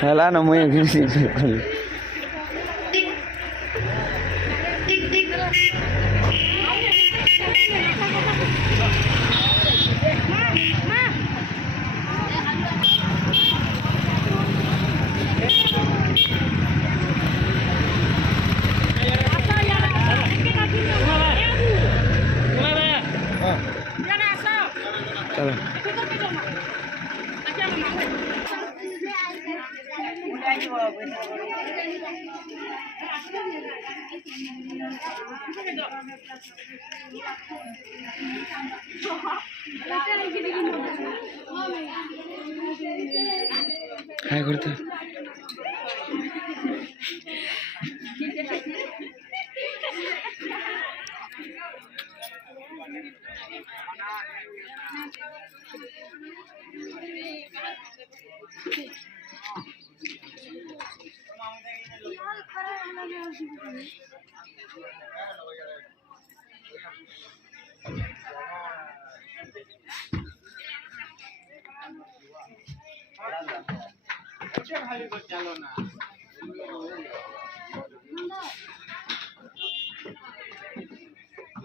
Hala nemu yang gini. काय करतो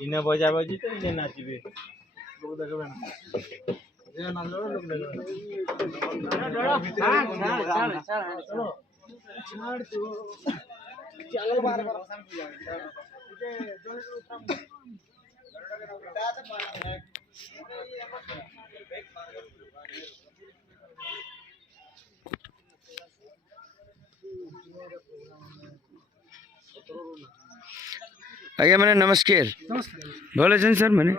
इन्हें बजा बजी तो इन्हें नाचिबे लोग देखबे ना ये नाचो लोग देखबे चलो छाड़ दो चलो बार बार आज्ञा मैंने नमस्कार भले छन् सर मैंने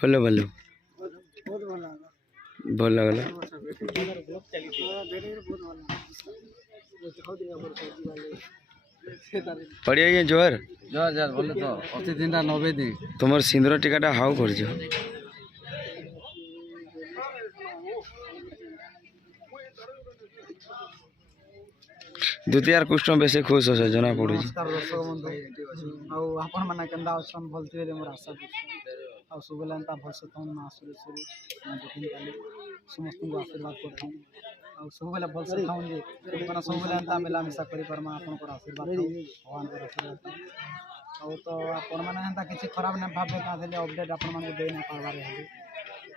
भलो भलो भल लगला पड़ी आज्ञा जोहर जर जर बोले तो अति दिन 90 दिन तुमर सिंदूर टीकाटा हाउ करछ द्वितीय कुष्ठ बेसी खुश हो जना पड़ू नमस्कार दर्शक बंधु आउ आपण माने केंदा अछन भलथिबे रे मोर आशा आ सुबेला एंता भलसे तन ना सुरेश्वरी ना दुखिन काली समस्त को आशीर्वाद करथौ आ सुबेला भलसे थाउ जे कोना सुबेला एंता मिला मिसा करि परमा आपण को आशीर्वाद भगवान को आशीर्वाद आ तो आपण माने एंता किछि खराब न भाबे का देले अपडेट आपण माने दे ना पारबारे हबे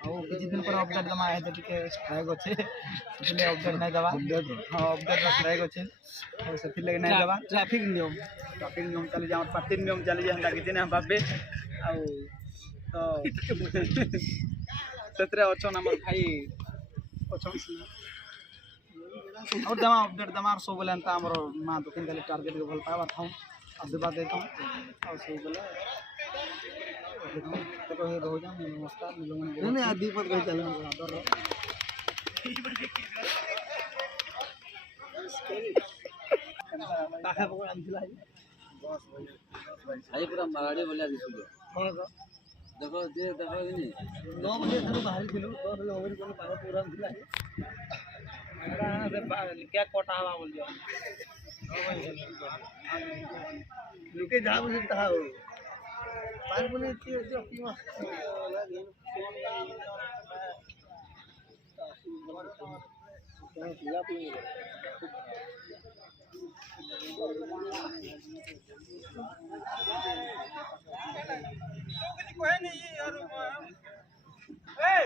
आ किछि दिन पर अपडेट जमा है टिके स्ट्राइक अछि इसलिए अपडेट नै दबा हां अपडेट स्ट्राइक अछि और से फिर नै दबा ट्रैफिक नियम चली जा पार्टी नियम चली जा किछि ना भाबे आ तो सतरे अछन हमर भाई अछन और दमा अपडेट दमा सब बोले अंता हमर मां दुकिन खाली टारगेट के भल पावा थाउ आशीर्वाद देथौ और सब बोले तो कहे रहो जा नमस्कार मिलो मन नहीं आदि पद कहि चले आदर काका को आंथिला आई पूरा मागाड़ी बोलिया दिसुलो हां देखो जे देखो इनी 9 बजे थारू बाहर थिलु 10 बजे ओवर कोन पागा पूरा आंथिला हमरा से क्या कोटा हवा बोल दियो लुके जा बोल ता हो पार बोले जो पीवा ए